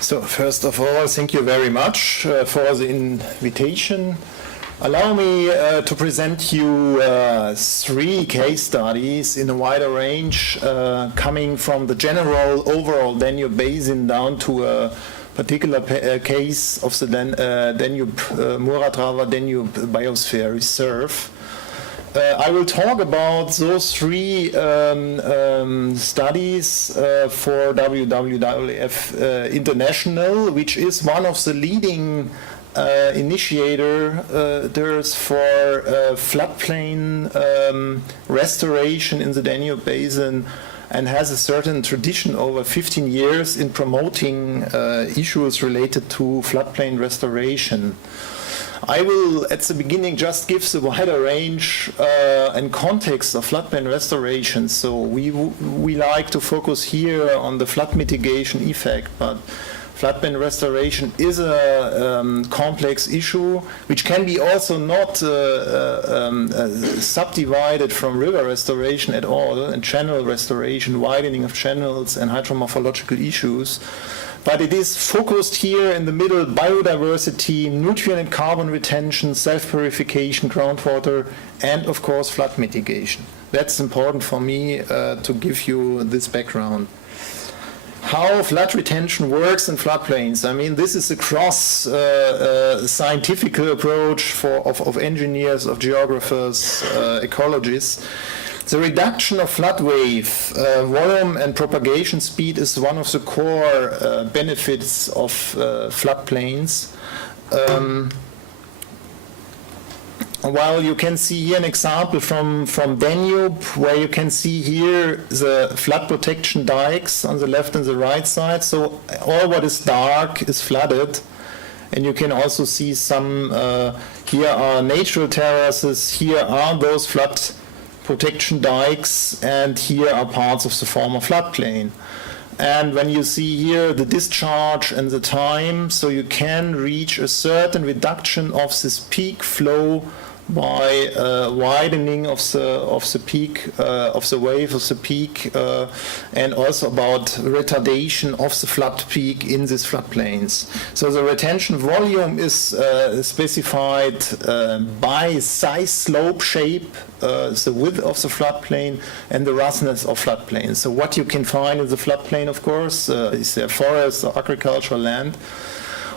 So first of all, thank you very much for the invitation. Allow me to present you 3 case studies in a wider range coming from the general overall Danube Basin down to a particular case of the Danube-Muradrava-Danube Biosphere Reserve. I will talk about those 3 studies for WWF International, which is one of the leading initiators for floodplain restoration in the Danube Basin, and has a certain tradition over 15 years in promoting issues related to floodplain restoration. I will, at the beginning, just give the wider range and context of floodplain restoration. So we like to focus here on the flood mitigation effect, but floodplain restoration is a complex issue, which can be also not subdivided from river restoration at all, and channel restoration, widening of channels, and hydromorphological issues. But it is focused here in the middle: biodiversity, nutrient and carbon retention, self-purification, groundwater, and of course flood mitigation. That's important for me to give you this background. How flood retention works in floodplains. I mean, this is a cross-scientific approach of engineers, of geographers, ecologists. The reduction of flood wave volume and propagation speed is one of the core benefits of floodplains. While you can see here an example from Danube, where you can see here the flood protection dikes on the left and the right side. So all what is dark is flooded. And you can also see some, here are natural terraces, here are those flood protection dikes, and here are parts of the former floodplain. And when you see here the discharge and the time, so you can reach a certain reduction of this peak flow by widening of the peak of the wave of the peak, and also about retardation of the flood peak in these floodplains. So the retention volume is specified by size, slope, shape, the width of the floodplain, and the roughness of floodplain. So what you can find in the floodplain, of course, is there forest or agricultural land.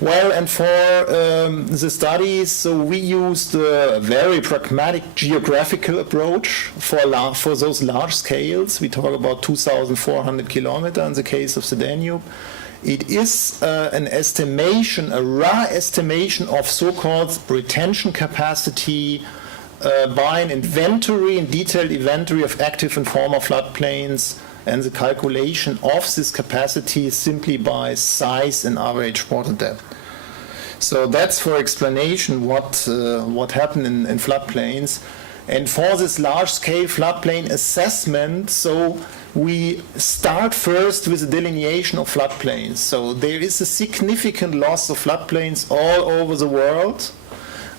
Well, and for the studies, so we used a very pragmatic geographical approach for those large scales. We talk about 2,400 kilometers in the case of the Danube. It is an estimation, a raw estimation of so-called retention capacity by an inventory, a detailed inventory of active and former floodplains, and the calculation of this capacity simply by size and average water depth. So that's for explanation what happened in floodplains. And for this large-scale floodplain assessment, so we start first with the delineation of floodplains. So there is a significant loss of floodplains all over the world.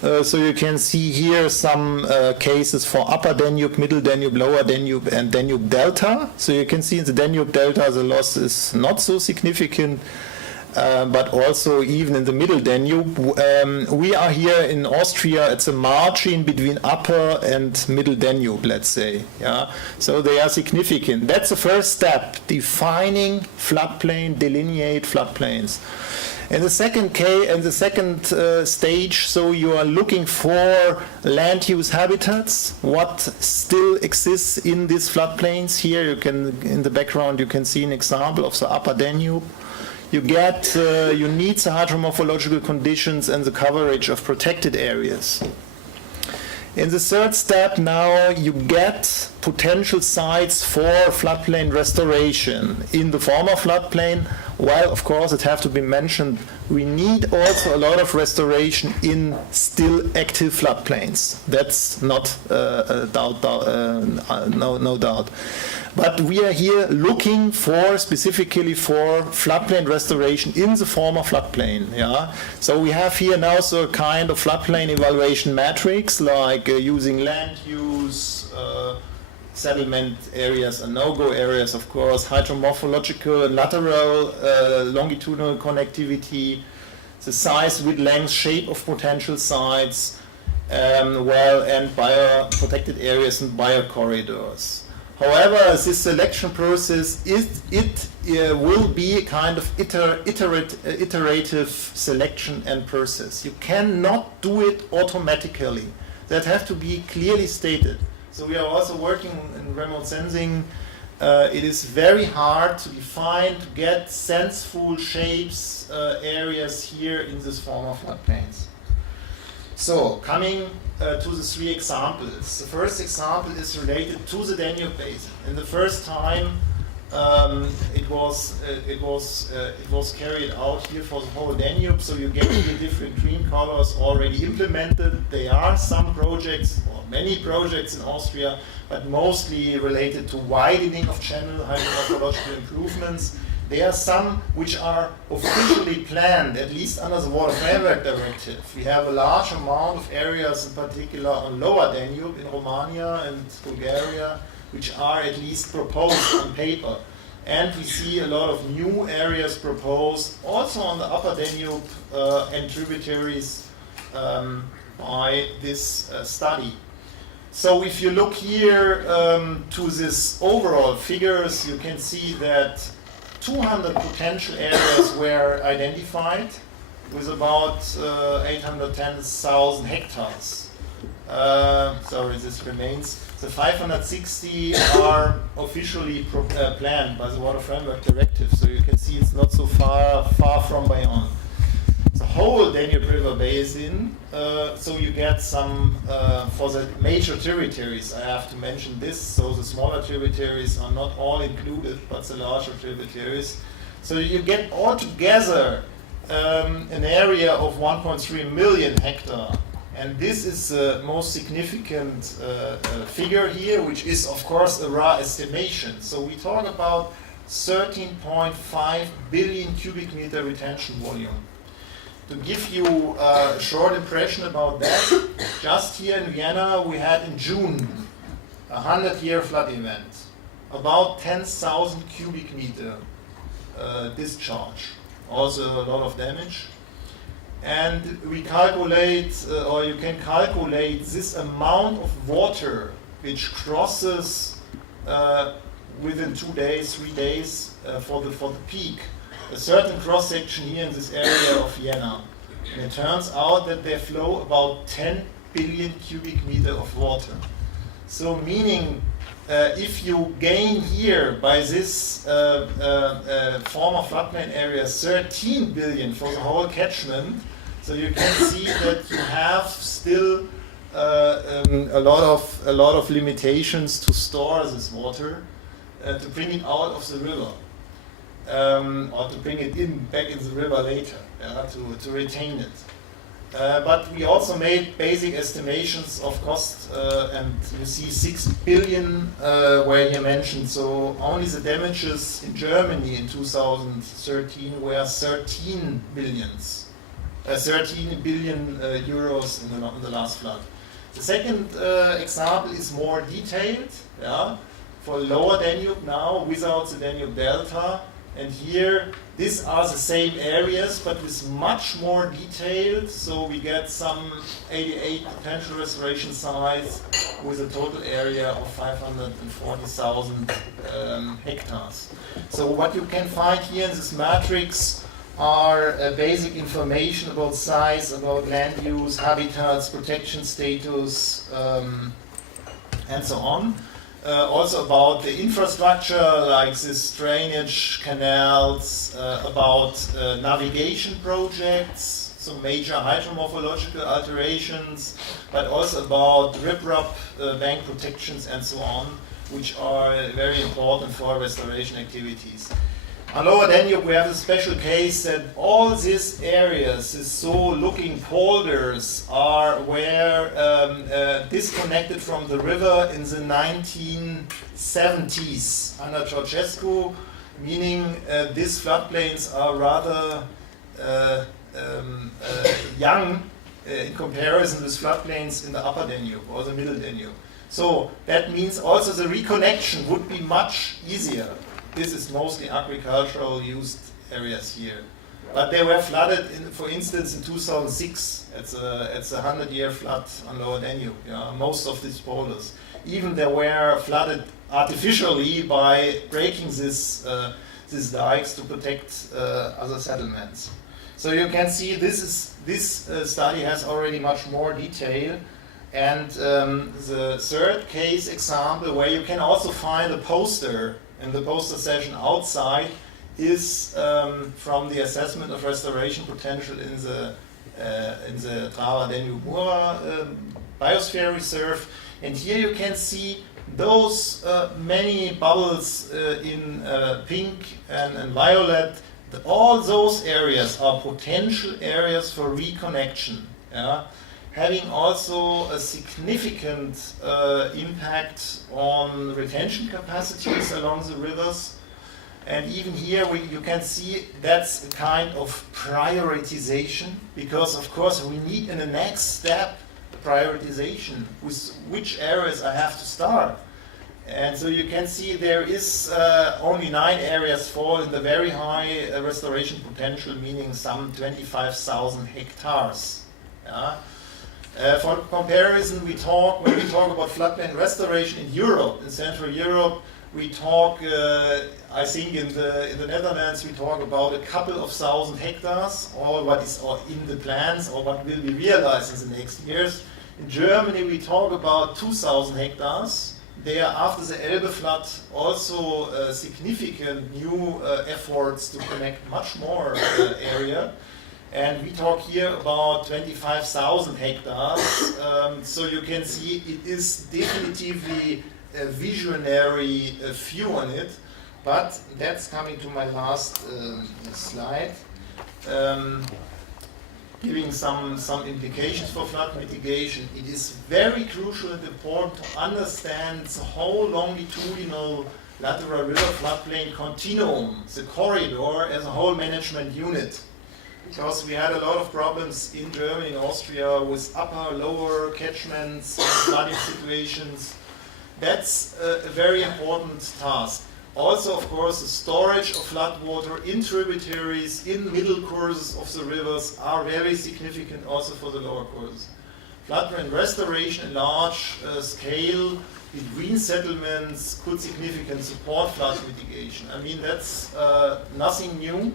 So you can see here some cases for Upper Danube, Middle Danube, Lower Danube, and Danube Delta. So you can see in the Danube Delta the loss is not so significant, but also even in the Middle Danube. We are here in Austria. It's a margin between Upper and Middle Danube, let's say. Yeah? So they are significant. That's the first step, defining floodplain, delineate floodplains. In the second stage, so you are looking for land use habitats, what still exists in these floodplains. Here you can, in the background, you can see an example of the Upper Danube. You need the hydromorphological conditions and the coverage of protected areas. In the third step now, you get potential sites for floodplain restoration in the former floodplain. While, of course, it has to be mentioned, we need also a lot of restoration in still active floodplains. That's not no doubt. But we are here looking for specifically for floodplain restoration in the former floodplain. Yeah. So we have here now so a kind of floodplain evaluation matrix, like using land use, settlement areas and no-go areas, of course, hydromorphological and lateral longitudinal connectivity, the size, width, length, shape of potential sites, and bioprotected areas and biocorridors. However, this selection process will be a kind of iterative selection and process. You cannot do it automatically. That have to be clearly stated. So we are also working in remote sensing. It is very hard to define, to get senseful shapes, areas here in this form of floodplains. So, coming to the three examples. The first example is related to the Danube Basin. In the first time, it was carried out here for the whole Danube. So you get here different green colors already implemented. There are some projects, or many projects in Austria, but mostly related to widening of channel, hydromorphological improvements. There are some which are officially planned, at least under the Water Framework Directive. We have a large amount of areas, in particular on Lower Danube in Romania and Bulgaria, which are at least proposed on paper. And we see a lot of new areas proposed, also on the Upper Danube and tributaries by this study. So if you look here to this overall figures, you can see that 200 potential areas were identified with about 810,000 hectares. Sorry, this remains. The 560 are officially planned by the Water Framework Directive, so you can see it's not so far from Bayonne. The whole Danube River Basin, so you get some, for the major tributaries, I have to mention this, so the smaller tributaries are not all included, but the larger tributaries. So you get altogether an area of 1.3 million hectare. And this is the most significant figure here, which is, of course, a raw estimation. So we talk about 13.5 billion cubic meter retention volume. To give you a short impression about that, just here in Vienna, we had in June a 100-year flood event, about 10,000 cubic meter discharge, also a lot of damage. And we calculate, or you can calculate this amount of water which crosses within 2 days, 3 days for the peak, a certain cross section here in this area of Vienna. And it turns out that they flow about 10 billion cubic meter of water. So meaning if you gain here by this former floodplain area 13 billion for the whole catchment, so you can see that you have still a lot of limitations to store this water, to bring it out of the river, or to bring it back in the river later, to retain it. But we also made basic estimations of cost, and you see 6 billion were here mentioned. So only the damages in Germany in 2013 were 13 billion euros in the last flood. The second example is more detailed, for Lower Danube now without the Danube Delta. And here, these are the same areas, but with much more detailed. So we get some 88 potential restoration sites with a total area of 540,000 hectares. So what you can find here in this matrix are basic information about size, about land use, habitats, protection status, and so on. Also about the infrastructure, like this drainage canals, about navigation projects, so major hydromorphological alterations, but also about riprap bank protections and so on, which are very important for restoration activities. On Lower Danube, we have a special case that all these areas, these so-looking polders, were disconnected from the river in the 1970s under Ceausescu, meaning these floodplains are rather young in comparison with floodplains in the Upper Danube or the Middle Danube. So that means also the reconnection would be much easier. This is mostly agricultural used areas here. But they were flooded, for instance, in 2006 at the 100-year flood on Lower Danube. Yeah, most of these boulders. Even they were flooded artificially by breaking these dikes to protect other settlements. So you can see this study has already much more detail. And the third case example, where you can also find a poster in the poster session outside, is from the assessment of restoration potential in the Drava-Danube-Mura Biosphere Reserve. And here you can see those many bubbles in pink and violet. All those areas are potential areas for reconnection. Yeah? Having also a significant impact on retention capacities along the rivers. And even here you can see that's a kind of prioritization, because of course we need in the next step prioritization with which areas I have to start. And so you can see there is only 9 areas fall in the very high restoration potential, meaning some 25,000 hectares. Yeah? For comparison, when we talk about floodplain restoration in Europe, in Central Europe, we talk, I think in the Netherlands, we talk about a couple of thousand hectares, or what is in the plans, or what will be realized in the next years. In Germany, we talk about 2,000 hectares. There, after the Elbe flood, also significant new efforts to connect much more area. And we talk here about 25,000 hectares. So you can see it is definitively a visionary view on it. But that's coming to my last slide. Giving some implications for flood mitigation. It is very crucial and important to understand the whole longitudinal lateral river floodplain continuum, the corridor as a whole management unit. Because we had a lot of problems in Germany and Austria with upper, lower catchments, flooding situations. That's a very important task. Also, of course, the storage of floodwater in tributaries, in middle courses of the rivers are very significant also for the lower courses. Floodplain restoration in large scale between settlements could significantly support flood mitigation. I mean, that's nothing new,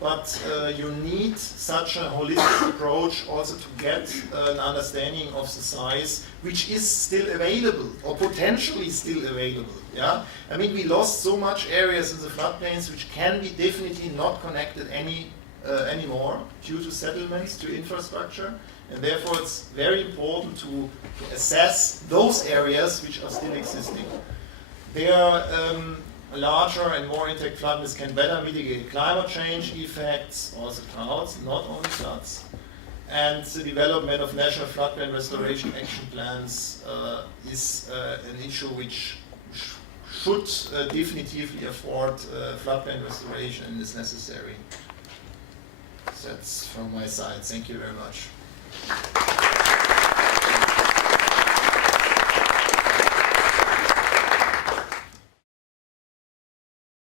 but you need such a holistic approach also to get an understanding of the size, which is still available, or potentially still available. Yeah? I mean, we lost so much areas in the floodplains which can be definitely not connected anymore due to settlements, to infrastructure, and therefore it's very important to assess those areas which are still existing. Larger and more intact floodplains can better mitigate climate change effects, also droughts, not only floods. And the development of national floodplain restoration action plans is an issue which should definitively afford floodplain restoration and is necessary. That's from my side. Thank you very much.